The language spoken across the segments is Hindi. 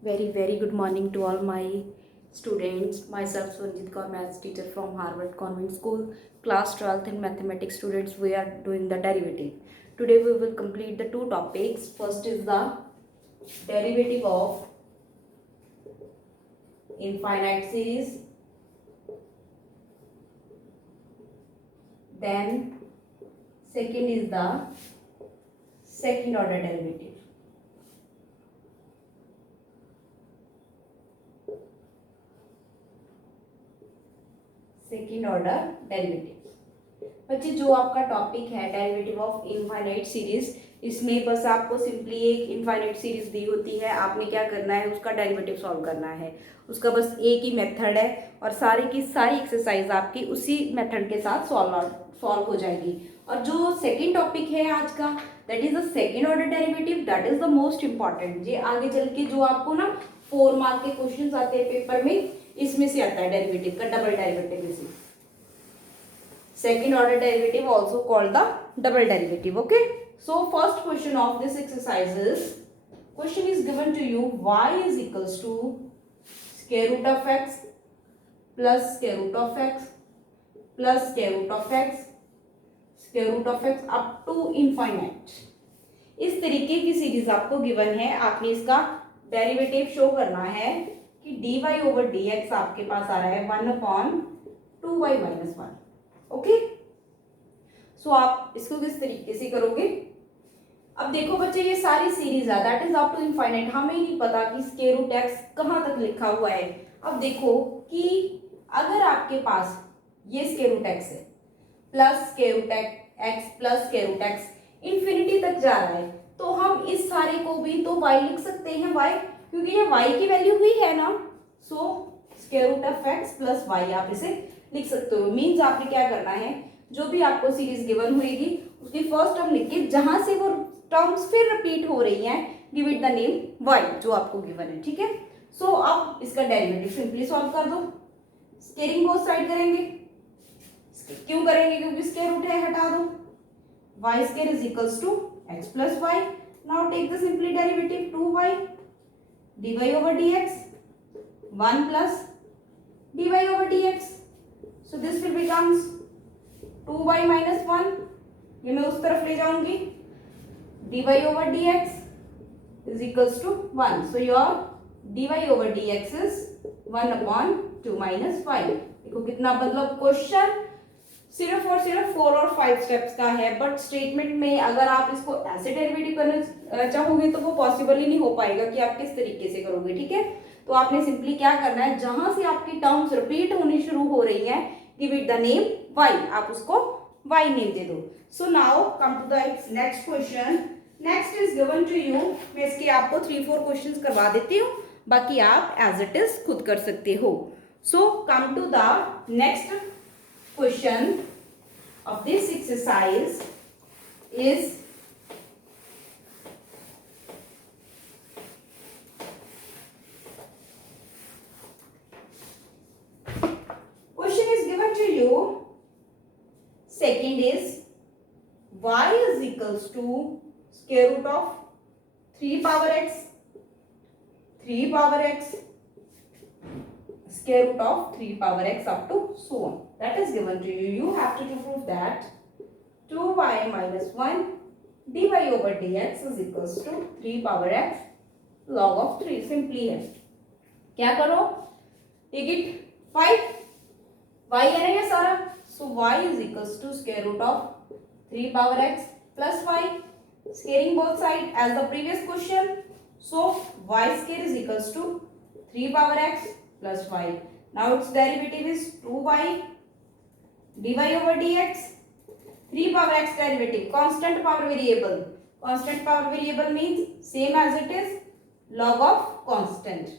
Very good morning to all my students. Myself Sanjit Kaur, maths teacher from Harvard Convent School, class 12th in mathematics students. We are doing the derivative. Today we will complete the two topics. First is the derivative of infinite series. Then second is the second order derivative. Second order derivative. बच्चे जो आपका टॉपिक है डेरिवेटिव ऑफ इनफाइनाइट सीरीज, इसमें बस आपको सिंपली एक इनफाइनाइट सीरीज दी होती है, आपने क्या करना है उसका डेरिवेटिव सॉल्व करना है। उसका बस एक ही मेथड है और सारी की सारी एक्सरसाइज आपकी उसी मेथड के साथ सॉल्व हो जाएगी। और जो सेकेंड टॉपिक है आज का, that is the second order derivative, that is the most important. ये आगे चल के जो आपको ना 4 मार्क के क्वेश्चन आते हैं पेपर में, इसमें से आता है डेरिवेटिव का डबल डेरिवेटिव। इसी second order derivative also called the double derivative. Okay, so first question of this exercise is, question is given to you y is equals to square root of x plus square root of x plus square root of x square root of x up to infinite. इस तरीके की सीरीज आपको गिवन है, आपने इसका डेरिवेटिव शो करना है कि dy ओवर dx आपके पास आ रहा है 1/2y माइनस 1। ओके, सो आप इसको किस तरीके से करोगे? अब देखो बच्चे, ये सारी सीरीज है that is up to infinite, हमें नहीं पता कि स्क्वायर रूट x कहाँ तक लिखा हुआ है। अब देखो कि अगर आपके पास ये स्क्वायर रूट x है plus square root x plus square root x infinity तक जा रहा है, तो हम इस सारे को भी तो y लिख सकते हैं, y, क्योंकि ये y की वैल्यू हुई है ना। So square root of x plus y आप इसे लिख सकते हो। मीन्स आपने क्या करना है, जो भी आपको सीरीज गिवन होगी उसकी फर्स्ट टर्म लिख के जहां से वो टर्म्स फिर रिपीट हो रही हैं, give it the name y जो आपको गिवन है। ठीक है, सो अब इसका डेरिवेटिव सिंपली सॉल्व कर दो। स्क्वायरिंग बोथ साइड करेंगे, क्यों करेंगे? क्योंकि स्क्वायर रूट है, हटा दो। y square is equals to x plus y। Now take the simply derivative 2y dy over dx 1 plus dy over dx, so this will becomes 2y minus 1, ये मैं उस तरफ ले जाऊंगी, dy over dx is equals to 1, so your dy over dx is 1/2 minus 5। देखो कितना मतलब क्वेश्चन सिर्फ और सिर्फ 4 और 5 स्टेप्स का है, बट स्टेटमेंट में अगर आप इसको ऐसे डेरिवेटिव करना चाहोगे तो वो पॉसिबल ही नहीं हो पाएगा कि आप किस तरीके से करोगे। ठीक है, तो आपने सिंपली क्या करना है, जहां से आपकी टर्म्स रिपीट होनी शुरू हो रही हैं, give it the name y, आप उसको y नेम दे दो। So now come to the next question. Next is given to you, मैं इसके आपको 3-4 क्वेश्चंस करवा देती हूँ, बाकी आप एज इट इज खुद कर सकते हो। So come to the next question of this exercise is, question is given to you, second is y is equals to square root of 3 power x square root of 3 power x up to so on, that is given to you. You have to prove that 2y minus 1 dy over dx is equals to 3 power x log of 3। Simply है, क्या करो, टेक इट 5, y है ना ये सारा, सो y is equals to square root of 3 power x plus y, squaring both side as the previous question, so y square is equals to 3 power x plus y। Now its derivative is 2y dy over dx, 3 power x derivative, constant power variable, constant power variable means same as it is log of constant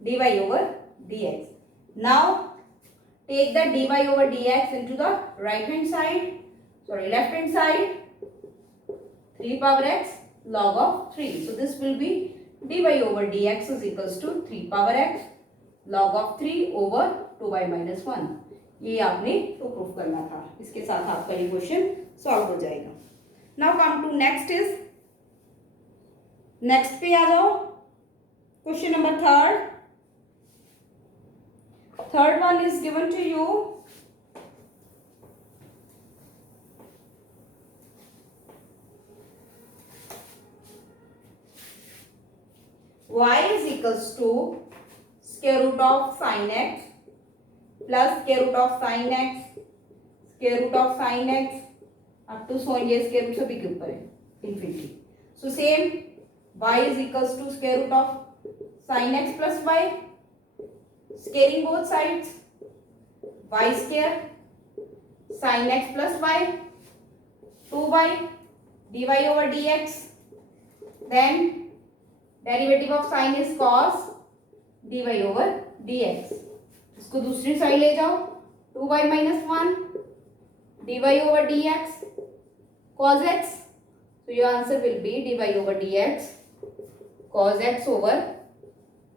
dy over dx। Now take the dy over dx into the right hand side, sorry left hand side, 3 power x log of 3, so this will be dy over dx is equals to 3 power x log of 3 over 2y minus 1। ये आपने तो प्रूफ करना था, इसके साथ आपका ये क्वेश्चन सॉल्व हो जाएगा। Now come to next is, next पे आ जाओ। Question number third. Third one is given to you. Y is equals to square root of sin x plus square root of sin x, square root of sin x up to so ये square root सभी के ऊपर है infinity. So same y is equals to square root of sin x plus y, squaring both sides, y square sin x plus y 2y dy over dx. Then derivative of sine is cos dy over dx. इसको दूसरी साइड ले जाओ 2y minus 1 dy over dx cos x. So your answer will be dy over dx cos x over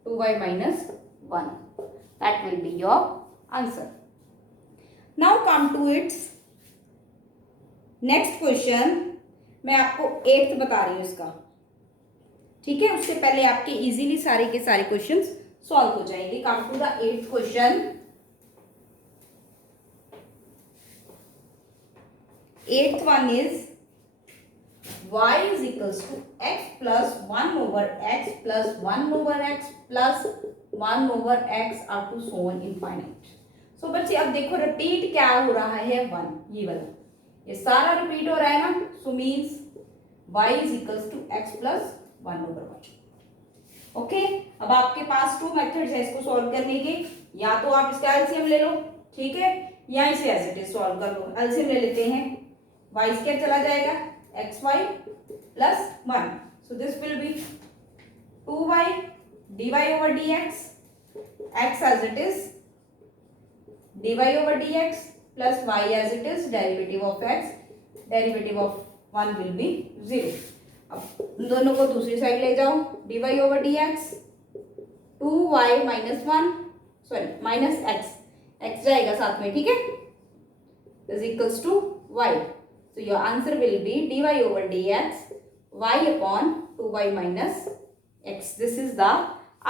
2y minus 1. That will be your answer. Now come to its next question. मैं आपको 8th बता रही हूँ इसका, ठीक है. उससे पहले आपके इजीली सारे के सारे क्वेश्चंस सॉल्व हो जाएंगे. Come to the 8th question. 8th one is y is equals to x plus 1 over x plus 1 over x plus 1 over x up to so on infinite. So बच्चे अब देखो रिपीट क्या हो रहा है 1, ये वाला ये सारा रिपीट हो रहा है ना. So means y is equals to x plus 1 over 1. Okay. अब आपके पास 2 मेथड्स है इसको सॉल्व करने के. या तो आप इसका एलसीएम ले लो, ठीक है, या इसे एज इट इज सॉल्व कर लो. एलसीएम ले लेते हैं. y स्क्वायर चला जाएगा xy plus 1. So this will be 2y dy over dx x as it is dy over dx plus y as it is derivative of x, derivative of 1 will be 0. अब दोनों को दूसरी साइड ले जाओ. dy over dx 2y minus 1 sorry minus x जाएगा साथ में, ठीक है, is equals to y. So your answer will be dy over dx y upon 2y minus x. This is the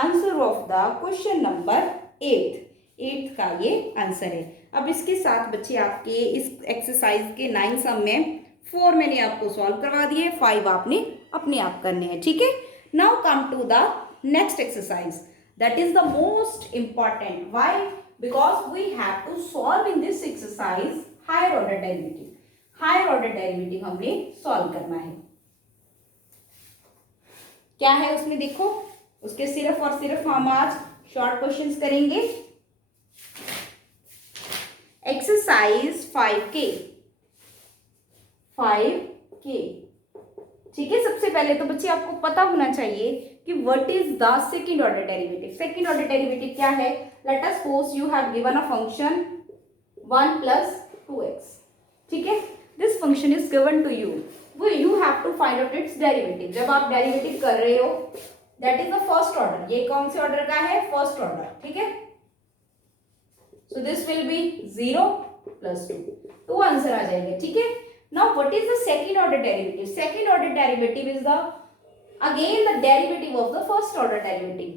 answer of the question number 8. 8th का ये आंसर है. अब इसके साथ बच्चे आपके इस एक्सरसाइज के 9 सम में 4 मैंने आपको सॉल्व करवा दिए, 5 आपने अपने आप करने हैं, ठीक है. Now come to the next exercise. That is the most important. Why? Because we have to solve in this exercise higher order derivative. Higher order derivative हमने सॉल्व करना है. क्या है उसमें देखो. उसके सिर्फ और सिर्फ हम आज शॉर्ट क्वेश्चंस करेंगे. Exercise 5K. ठीक है. सबसे पहले तो बच्चे आपको पता होना चाहिए कि what is the second order derivative. Second order derivative क्या है. Let us suppose you have given a function 1 plus 2x. ठीक है. This function is given to you. You have to find out its derivative. जब आप डेरिवेटिव कर रहे हो that is the first order. ये कौन से ऑर्डर का है. First order. ठीक है. So this will be 0 plus 2. 2 answer आ जाएंगे. ठीक है. Now what is the second order derivative? Second order derivative is the again the derivative of the first order derivative.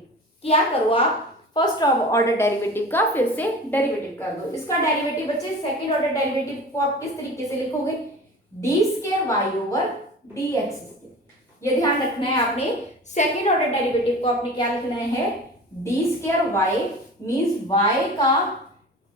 क्या करो आप फर्स्ट ऑर्डर डेरिवेटिव का फिर से डेरिवेटिव कर दो. इसका डेरिवेटिव बच्चे सेकंड ऑर्डर डेरिवेटिव को आप किस तरीके से लिखोगे. D square y over d x square. ये ध्यान रखना है आपने. सेकंड ऑर्डर डेरिवेटिव को आपने क्या लिखना है. D square y means y का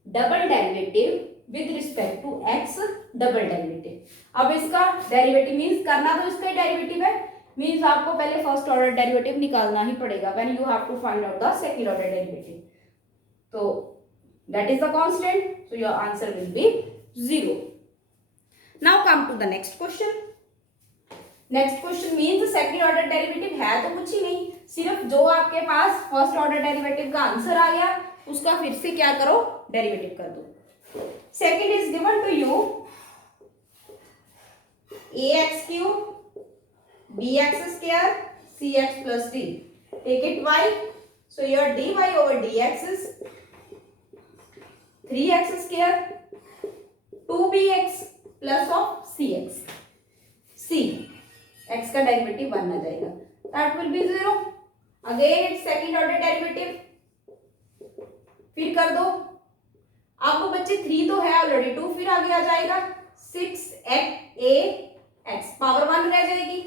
double derivative with respect to x double derivative. अब इसका डेरिवेटिव मीन्स करना तो इसका डेरिवेटिव है, मीन्स आपको पहले फर्स्ट ऑर्डर डेरिवेटिव निकालना ही पड़ेगा when you have to find out the second order derivative. तो that is the constant. So your answer will be 0. Now come to the next question. Next question means second order derivative है तो कुछ ही नहीं, सिर्फ जो आपके पास फर्स्ट ऑर्डर डेरिवेटिव का आंसर आ गया उसका फिर से क्या करो डेरिवेटिव कर दो. Second is given to you ax cube bx square cx plus d. Take it y. So your dy over dx is 3x square 2bx plus of cx. c x का डेरिवेटिव 1 आ जाएगा. That will be 0. Again it's second order derivative, फिर कर दो। आपको बच्चे 3 तो है ऑलरेडी, 2 फिर आगे आ जाएगा 6a(x) पावर 1 रह जाएगी।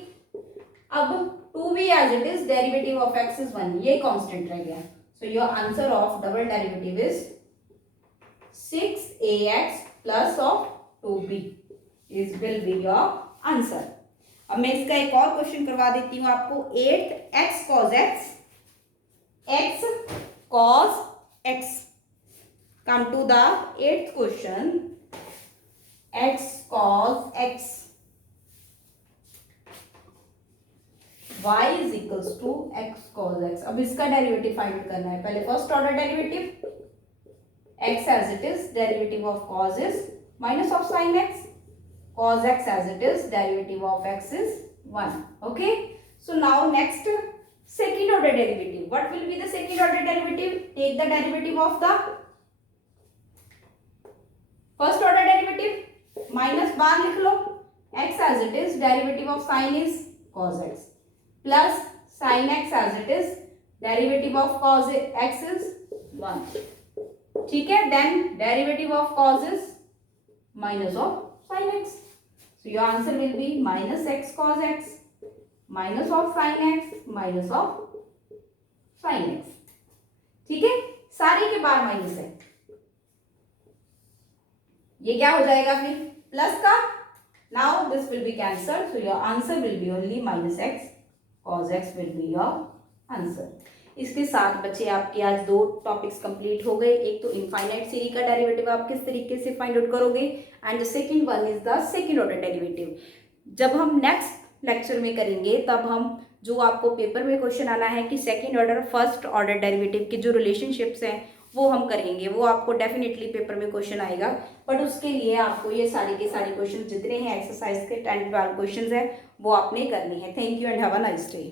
अब 2b as it is, derivative of x is 1, ये कांस्टेंट रह गया। So your answer of double derivative is 6ax plus of 2b is will be your answer. अब मैं इसका एक और क्वेश्चन करवा देती हूँ आपको। 8x cos x, x cos x। Come to the 8th question. X cos x, y is equals to x cos x। अब इसका डेरिवेटिव फाइंड करना है। पहले first order derivative, x as it is, derivative of cos is minus of sin x, cos x as it is, derivative of x is 1. Okay, so now next second order derivative. What will be the second order derivative? Take the derivative of the first order derivative, minus बार लिख लो, x as it is, derivative of sine is cos x, plus sine x as it is, derivative of cos x is 1। ठीक है, then derivative of cos is minus of sine x। So your answer will be minus x cos x minus of sine x minus of sine x। ठीक है, सारे के बार माइनस है, ये क्या हो जाएगा फिर प्लस का। Now this will be cancelled, so your answer will B only minus x cos x will be your answer. इसके साथ बच्चे आपके आज 2 टॉपिक्स कंप्लीट हो गए। एक तो इनफाइनाइट सीरीज का डेरिवेटिव आप किस तरीके से फाइंड आउट करोगे, and the second one is the second order derivative. जब हम नेक्स्ट लेक्चर में करेंगे तब हम जो आपको पेपर में क्वेश्चन आना है कि second order first order derivative की जो रिलेशनशिप्स हैं वो हम करेंगे, वो आपको डेफिनेटली पेपर में क्वेश्चन आएगा। बट उसके लिए आपको ये सारे के सारे क्वेश्चन जितने हैं एक्सरसाइज के 10-12 क्वेश्चन हैं वो आपने करने हैं। Thank you and have a nice day.